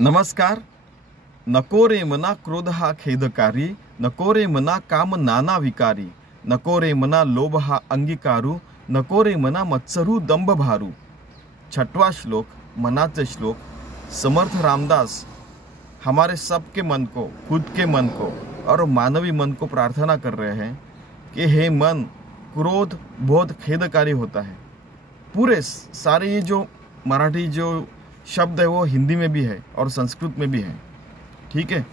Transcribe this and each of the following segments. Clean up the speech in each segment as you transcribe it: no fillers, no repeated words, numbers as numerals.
नमस्कार. नको रे मना क्रोध हा खेदकारी, नको रे मना काम नाना विकारी, नको रे मना लोभ हा अंगीकारू, नको रे मना मत्सरू दंभ भारू. 6वां श्लोक, मनाचे श्लोक. समर्थ रामदास हमारे सबके मन को, खुद के मन को और मानवी मन को प्रार्थना कर रहे हैं कि हे मन, क्रोध बहुत खेदकारी होता है. पूरे सारे ये जो मराठी जो शब्द है वो हिंदी में भी है और संस्कृत में भी है. ठीक है,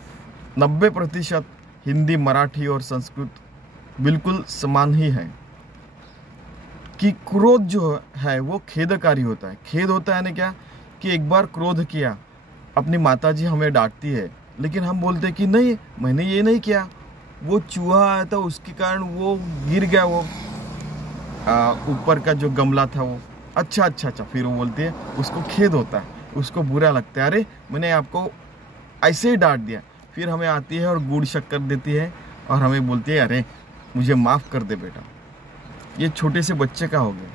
90% हिंदी, मराठी और संस्कृत बिल्कुल समान ही है कि क्रोध जो है वो खेदकारी होता है. खेद होता है ना क्या कि एक बार क्रोध किया, अपनी माताजी हमें डांटती है लेकिन हम बोलते कि नहीं, मैंने ये नहीं किया, वो चूहा आया था उसके कारण वो गिर गया, वो ऊपर का जो गमला था वो. अच्छा, फिर वो बोलती है, उसको खेद होता है, उसको बुरा लगता है, अरे मैंने आपको ऐसे ही डांट दिया. फिर हमें आती है और गुड़ शक्कर देती है और हमें बोलती है, अरे मुझे माफ़ कर दे बेटा. ये छोटे से बच्चे का हो गया.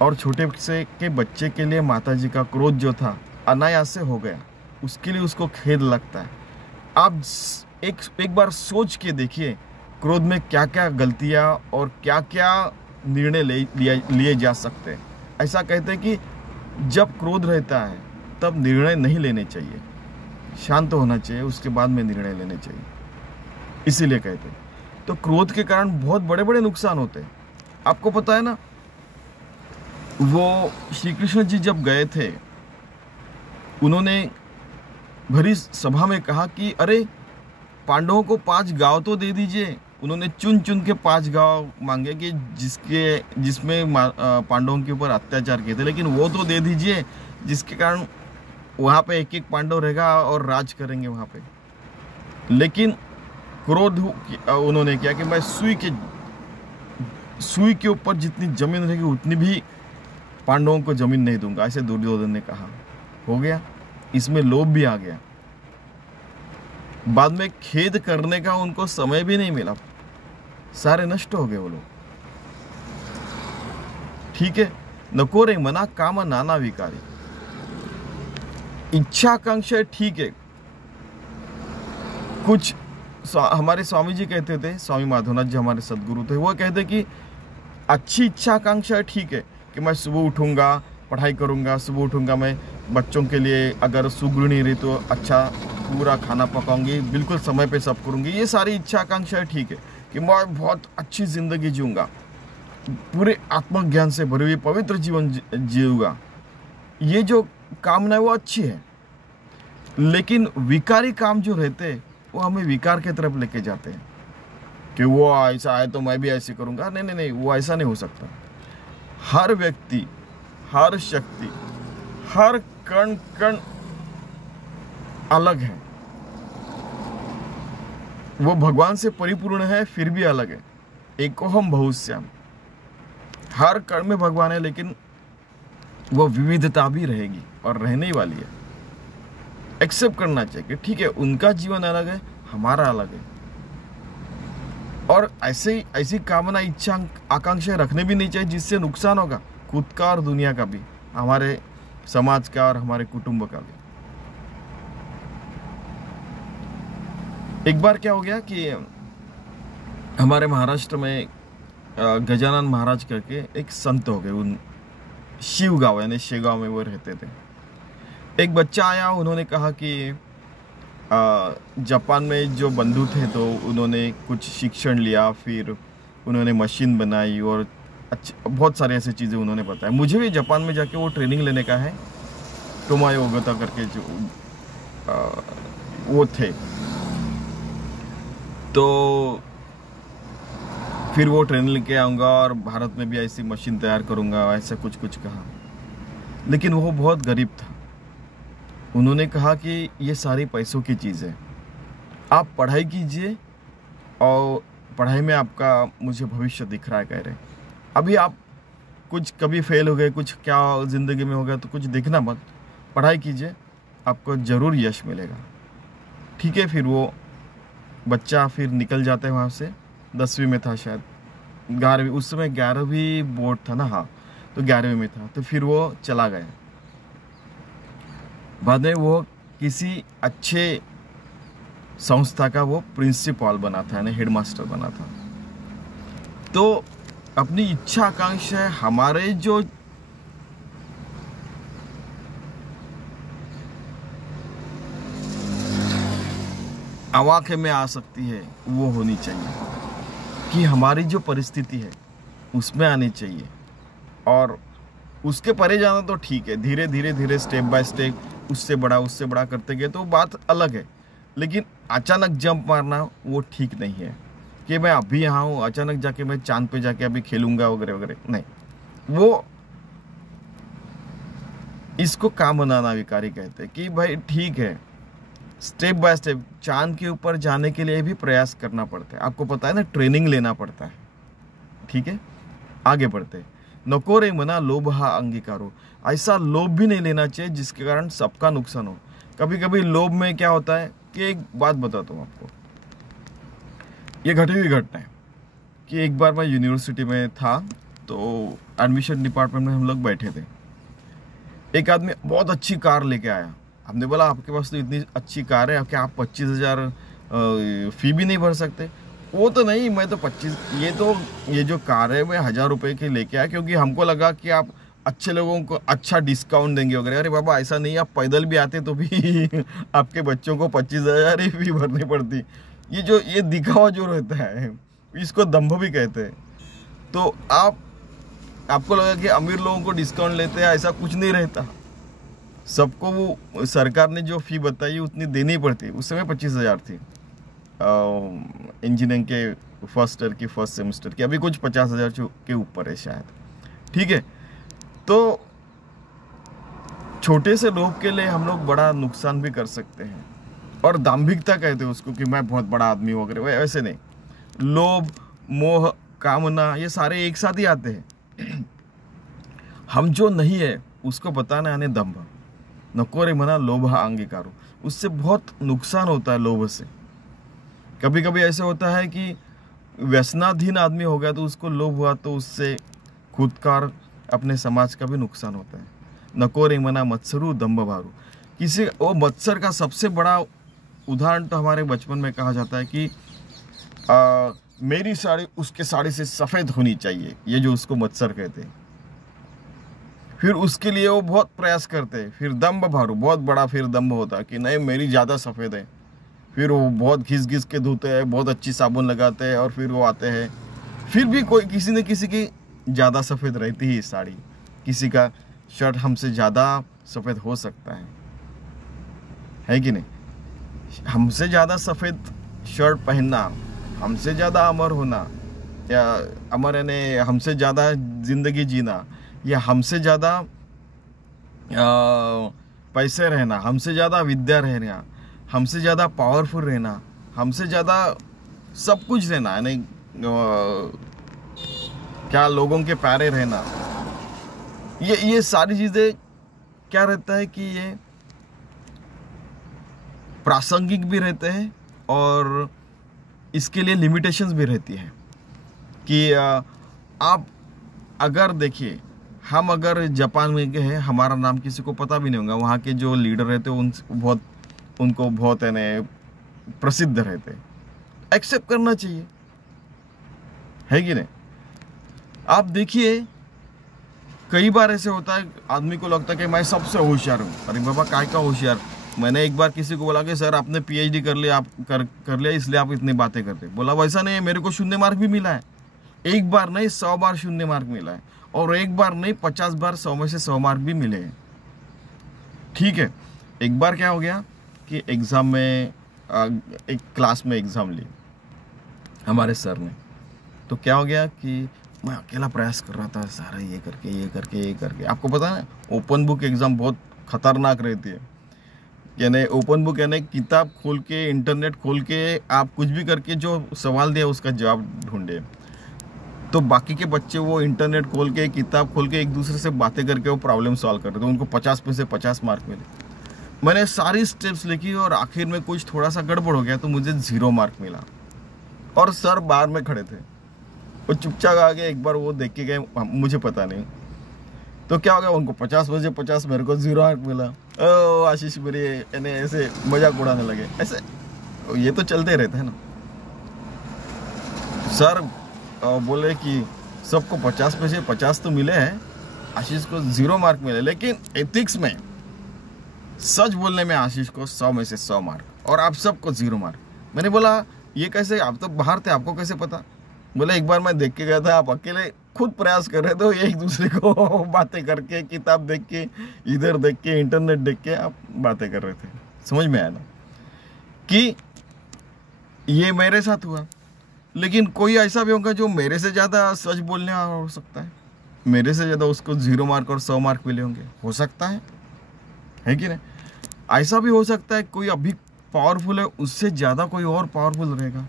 और छोटे से के बच्चे के लिए माताजी का क्रोध जो था अनायास से हो गया, उसके लिए उसको खेद लगता है. आप एक बार सोच के देखिए, क्रोध में क्या क्या गलतियां और क्या क्या निर्णय लिए जा सकते हैं. ऐसा कहते हैं कि जब क्रोध रहता है तब निर्णय नहीं लेने चाहिए, शांत होना चाहिए, उसके बाद में निर्णय लेने चाहिए, इसीलिए कहते हैं. तो क्रोध के कारण बहुत बड़े बड़े नुकसान होते हैं. आपको पता है ना, वो श्री कृष्ण जी जब गए थे, उन्होंने भरी सभा में कहा कि अरे पांडवों को 5 गांव तो दे दीजिए. उन्होंने चुन चुन के 5 गांव मांगे कि जिसमें पांडवों के ऊपर अत्याचार किए थे, लेकिन वो तो दे दीजिए जिसके कारण वहाँ पे एक पांडव रहेगा और राज करेंगे वहाँ पे. लेकिन क्रोध उन्होंने किया कि मैं सुई के ऊपर जितनी जमीन रहेगी उतनी भी पांडवों को जमीन नहीं दूंगा, ऐसे दुर्योधन ने कहा. हो गया, इसमें लोभ भी आ गया. बाद में खेद करने का उनको समय भी नहीं मिला, सारे नष्ट हो गए वो लोग. ठीक है, नको रे मना काम नाना विकारी. इच्छा आकांक्षा ठीक है. कुछ हमारे स्वामी जी कहते थे, स्वामी माधवनाथ जी हमारे सदगुरु थे, वो कहते कि अच्छी इच्छा आकांक्षा ठीक है कि मैं सुबह उठूंगा, पढ़ाई करूंगा, सुबह उठूंगा, मैं बच्चों के लिए अगर सुगृहिणी रही तो अच्छा पूरा खाना पकाऊंगी, बिल्कुल समय पे सब करूंगी. ये सारी इच्छा आकांक्षाएं ठीक है कि मैं बहुत अच्छी जिंदगी जीऊंगा, पूरे आत्मज्ञान से भरी हुई पवित्र जीवन जीऊंगा. ये जो कामना है वो अच्छी है, लेकिन विकारी काम जो रहते हैं वो हमें विकार की तरफ लेके जाते हैं कि वो ऐसा है तो मैं भी ऐसे करूंगा. नहीं, वो ऐसा नहीं हो सकता. हर व्यक्ति, हर शक्ति, हर कण कण अलग है. वो भगवान से परिपूर्ण है फिर भी अलग है. एकोहम बहुश्याम. हर कण में भगवान है, लेकिन वो विविधता भी रहेगी और रहने वाली है. एक्सेप्ट करना चाहिए कि ठीक है, उनका जीवन अलग है, हमारा अलग है. और ऐसी कामना, इच्छा, आकांक्षाएं रखने भी नहीं चाहिए जिससे नुकसान होगा खुद का और दुनिया का भी, हमारे समाज का और हमारे कुटुंब का भी. एक बार क्या हो गया कि हमारे महाराष्ट्र में गजानन महाराज करके एक संत हो गए. उन शिवगांव यानी शेगांव में वो रहते थे. एक बच्चा आया, उन्होंने कहा कि जापान में जो बंधु थे तो उन्होंने कुछ शिक्षण लिया, फिर उन्होंने मशीन बनाई और बहुत सारी ऐसी चीज़ें उन्होंने बताया. मुझे भी जापान में जाके वो ट्रेनिंग लेने का है. टोमायो ओगता करके जो वो थे, तो फिर वो ट्रेनिंग लेके आऊँगा और भारत में भी ऐसी मशीन तैयार करूँगा, ऐसा कुछ कहा. लेकिन वो बहुत गरीब था. उन्होंने कहा कि ये सारी पैसों की चीज़ है, आप पढ़ाई कीजिए और पढ़ाई में आपका मुझे भविष्य दिख रहा है. कह रहे अभी आप कुछ कभी फेल हो गए, कुछ क्या ज़िंदगी में हो गया तो कुछ देखना मत, पढ़ाई कीजिए, आपको ज़रूर यश मिलेगा. ठीक है, फिर वो बच्चा फिर निकल जाता है वहाँ से. 10वीं में था शायद, 11वीं, उस समय 11वीं बोर्ड था ना, हाँ, तो 11वीं में था. तो फिर वो चला गया. बाद में वो किसी अच्छे संस्था का वो प्रिंसिपल बना था, यानी हेडमास्टर बना था। तो अपनी इच्छा आकांक्षा है, हमारे जो आवाज़ में आ सकती है वो होनी चाहिए, कि हमारी जो परिस्थिति है उसमें आनी चाहिए। और उसके परे जाना तो ठीक है, धीरे धीरे धीरे स्टेप बाय स्टेप उससे बड़ा करते गए तो बात अलग है। लेकिन अचानक जंप मारना वो ठीक नहीं है, कि मैं अभी यहाँ हूँ अचानक जाके मैं चांद पे जाके अभी खेलूंगा वगैरह वगैरह, नहीं। वो इसको काम बनाना विकारी कहते हैं, कि भाई ठीक है, स्टेप बाय स्टेप चांद के ऊपर जाने के लिए भी प्रयास करना पड़ता है। आपको पता है ना, ट्रेनिंग लेना पड़ता है। ठीक है, आगे बढ़ते। नकोरे मना लोभ हा अंगीकारो, ऐसा लोभ भी नहीं लेना चाहिए जिसके कारण सबका नुकसान हो। कभी कभी लोभ में क्या होता है कि, एक बात बताता हूँ आपको, ये घटी हुई घटना है कि एक बार मैं यूनिवर्सिटी में था, तो एडमिशन डिपार्टमेंट में हम लोग बैठे थे। एक आदमी बहुत अच्छी कार लेके आया। हमने बोला आपके पास तो इतनी अच्छी कार है, क्या आप 25,000 फी भी नहीं भर सकते? वो तो नहीं, मैं तो 25, ये जो कार है मैं 1,000 रुपये की लेके आया, क्योंकि हमको लगा कि आप अच्छे लोगों को अच्छा डिस्काउंट देंगे वगैरह। अरे बाबा ऐसा नहीं, आप पैदल भी आते तो भी आपके बच्चों को 25,000 ही फी भरनी पड़ती। ये दिखावा जो रहता है, इसको दंभ भी कहते हैं। तो आपको लगा कि अमीर लोगों को डिस्काउंट लेते हैं, ऐसा कुछ नहीं रहता। सबको वो सरकार ने जो फी बताई उतनी देनी पड़ती। उस समय 25,000 थी इंजीनियरिंग के फर्स्ट ईयर की, फर्स्ट सेमेस्टर की। अभी कुछ 50,000 के ऊपर है शायद। ठीक है, तो छोटे से लोभ के लिए हम लोग बड़ा नुकसान भी कर सकते हैं। और दाम्भिकता कहते हैं उसको, कि मैं बहुत बड़ा आदमी हूँ वगैरह, वैसे नहीं। लोभ, मोह, कामना, ये सारे एक साथ ही आते हैं। हम जो नहीं है उसको बताना, यानी दंभ। नकोरे मना लोभ अंगीकारो, उससे बहुत नुकसान होता है लोभ से। कभी कभी ऐसे होता है कि व्यसनाधीन आदमी हो गया तो उसको लोभ हुआ, तो उससे खुद का अपने समाज का भी नुकसान होता है। नकोरे मना मत्सरू दंभ भारू, किसी वो मत्सर का सबसे बड़ा उदाहरण तो हमारे बचपन में कहा जाता है कि मेरी साड़ी उसके साड़ी से सफ़ेद होनी चाहिए, ये जो उसको मत्सर कहते हैं। फिर उसके लिए वो बहुत प्रयास करते हैं। फिर दंभ भारू, बहुत बड़ा फिर दंभ होता है कि नहीं मेरी ज़्यादा सफ़ेद है। फिर वो बहुत घिस घिस के धोते हैं, बहुत अच्छी साबुन लगाते हैं, और फिर वो आते हैं। फिर भी कोई किसी न किसी की ज़्यादा सफ़ेद रहती है साड़ी, किसी का शर्ट हमसे ज़्यादा सफ़ेद हो सकता है कि नहीं? हमसे ज़्यादा सफ़ेद शर्ट पहनना, हमसे ज़्यादा अमर होना, या अमर यानी हमसे ज़्यादा ज़िंदगी जीना, या हमसे ज़्यादा पैसे रहना, हमसे ज़्यादा विद्या रहना, हमसे ज़्यादा पावरफुल रहना, हमसे ज़्यादा सब कुछ रहना, यानी क्या लोगों के प्यारे रहना, ये सारी चीज़ें क्या रहता है कि ये प्रासंगिक भी रहते हैं, और इसके लिए लिमिटेशंस भी रहती है। कि आप अगर देखिए, हम अगर जापान में गए हैं, हमारा नाम किसी को पता भी नहीं होगा, वहाँ के जो लीडर रहते हैं उनको बहुत प्रसिद्ध रहते, एक्सेप्ट करना चाहिए, है कि नहीं? आप देखिए, कई बार ऐसे होता है, आदमी को लगता है कि मैं सबसे होशियार हूँ। अरे बाबा काय का होशियार? मैंने एक बार किसी को बोला कि सर आपने PhD कर लिया, आप कर लिया, इसलिए आप इतनी बातें करते। बोला वैसा नहीं है, मेरे को 0 मार्क भी मिला है। एक बार नहीं 100 बार 0 मार्क मिला है, और एक बार नहीं 50 बार 100 में से 100 मार्क भी मिले हैं। ठीक है, एक बार क्या हो गया कि एग्ज़ाम में एक क्लास में एग्ज़ाम ली हमारे सर ने। तो क्या हो गया कि मैं अकेला प्रयास कर रहा था, सारा ये करके। आपको पता है ओपन बुक एग्ज़ाम बहुत खतरनाक रहती है। यानी ओपन बुक यानी किताब खोल के, इंटरनेट खोल के, आप कुछ भी करके जो सवाल दिया उसका जवाब ढूंढे। तो बाकी के बच्चे वो इंटरनेट खोल के, किताब खोल के, एक दूसरे से बातें करके वो प्रॉब्लम सॉल्व करते, तो उनको 50 में से 50 मार्क मिले। मैंने सारी स्टेप्स लिखी और आखिर में कुछ थोड़ा सा गड़बड़ हो गया, तो मुझे 0 मार्क मिला। और सर बाहर में खड़े थे, वो चुपचाप आ गए, एक बार वो देख के गए, मुझे पता नहीं। तो क्या हो गया, उनको 50 में से 50, मेरे को 0 मार्क मिला। आशीष मेरे यानी ऐसे मजाक उड़ाने लगे, ऐसे ये तो चलते रहते हैं ना। सर बोले कि सबको 50 पैसे 50 तो मिले हैं, आशीष को 0 मार्क मिले, लेकिन एथिक्स में सच बोलने में आशीष को 100 में से 100 मार्क और आप सबको 0 मार्क। मैंने बोला ये कैसे, आप तो बाहर थे, आपको कैसे पता? बोले एक बार मैं देख के गया था, आप अकेले खुद प्रयास कर रहे थे, एक दूसरे को बातें करके, किताब देख के, इधर देख के, इंटरनेट देख के आप बातें कर रहे थे। समझ में आया ना कि ये मेरे साथ हुआ। लेकिन कोई ऐसा भी होगा जो मेरे से ज़्यादा सच बोलने हो सकता है, मेरे से ज़्यादा उसको 0 मार्क और 100 मार्क मिले होंगे, हो सकता है कि नहीं? ऐसा भी हो सकता है कोई अभी पावरफुल है, उससे ज़्यादा कोई और पावरफुल रहेगा,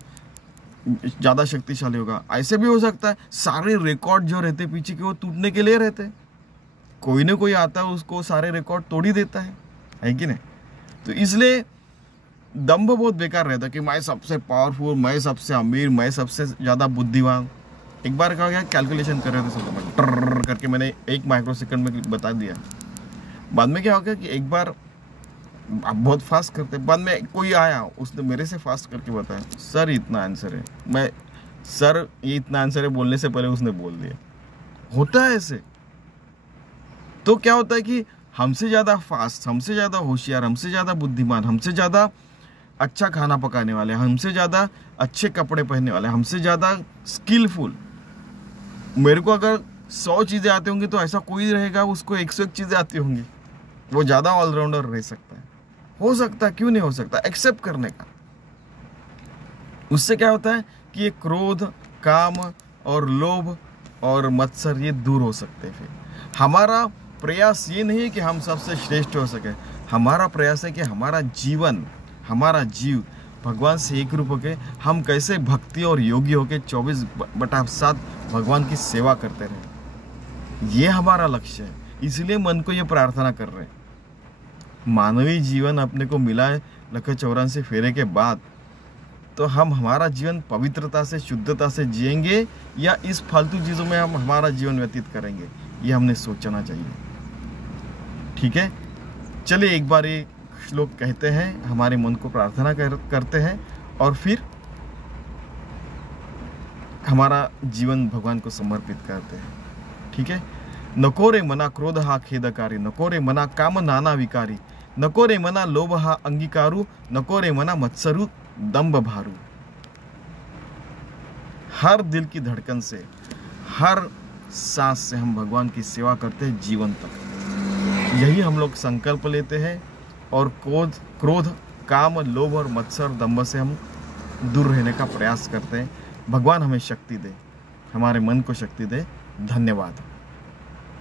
ज़्यादा शक्तिशाली होगा। ऐसे भी हो सकता है सारे रिकॉर्ड जो रहते पीछे के वो टूटने के लिए रहते, कोई ना कोई आता है उसको सारे रिकॉर्ड तोड़ ही देता है कि नहीं? तो इसलिए दम्भ बहुत बेकार रहता है कि मैं सबसे पावरफुल, मैं सबसे अमीर, मैं सबसे ज़्यादा बुद्धिमान। एक बार क्या कैलकुलेशन कर रहे थे सब लोग, ट्रर करके मैंने 1 माइक्रोसेकंड में बता दिया। बाद में क्या हो गया कि एक बार आप बहुत फास्ट करते, बाद में कोई आया उसने मेरे से फास्ट करके बताया, सर इतना आंसर है, मैं सर ये इतना आंसर है बोलने से पहले उसने बोल दिया। होता है ऐसे। तो क्या होता है कि हमसे ज़्यादा फास्ट, हमसे ज़्यादा होशियार, हमसे ज़्यादा बुद्धिमान, हमसे ज़्यादा अच्छा खाना पकाने वाले, हमसे ज़्यादा अच्छे कपड़े पहनने वाले, हमसे ज़्यादा स्किलफुल, मेरे को अगर 100 चीज़ें आती होंगी तो ऐसा कोई रहेगा उसको 101 चीज़ें आती होंगी, वो ज़्यादा ऑलराउंडर रह सकता है। हो सकता है, क्यों नहीं हो सकता? एक्सेप्ट करने का। उससे क्या होता है कि ये क्रोध, काम और लोभ और मत्सर ये दूर हो सकते हैं। फिर हमारा प्रयास ये नहीं है कि हम सबसे श्रेष्ठ हो सके, हमारा प्रयास है कि हमारा जीवन, हमारा जीव भगवान से एक रूप होके हम कैसे भक्ति और योगी होके 24/7 भगवान की सेवा करते रहे। ये हमारा लक्ष्य है। इसलिए मन को ये प्रार्थना कर रहे हैं। मानवीय जीवन अपने को मिला है 184 फेरे के बाद, तो हम हमारा जीवन पवित्रता से, शुद्धता से जिएंगे या इस फालतू चीज़ों में हम हमारा जीवन व्यतीत करेंगे, ये हमने सोचना चाहिए। ठीक है, चलिए एक बार ये श्लोक कहते हैं, हमारे मन को प्रार्थना करते हैं और फिर हमारा जीवन भगवान को समर्पित करते हैं। ठीक है। नको रे मना क्रोध हा खेदकारी, नको रे मना काम नाना विकारी, नको रे मना लोभ हा अंगीकारू, नको रे मना मत्सरू दंभ भारू। हर दिल की धड़कन से, हर सांस से हम भगवान की सेवा करते हैं जीवन तक। यही हम लोग संकल्प लेते हैं और क्रोध, काम, लोभ और मत्सर दंभ से हम दूर रहने का प्रयास करते हैं। भगवान हमें शक्ति दे, हमारे मन को शक्ति दे। धन्यवाद।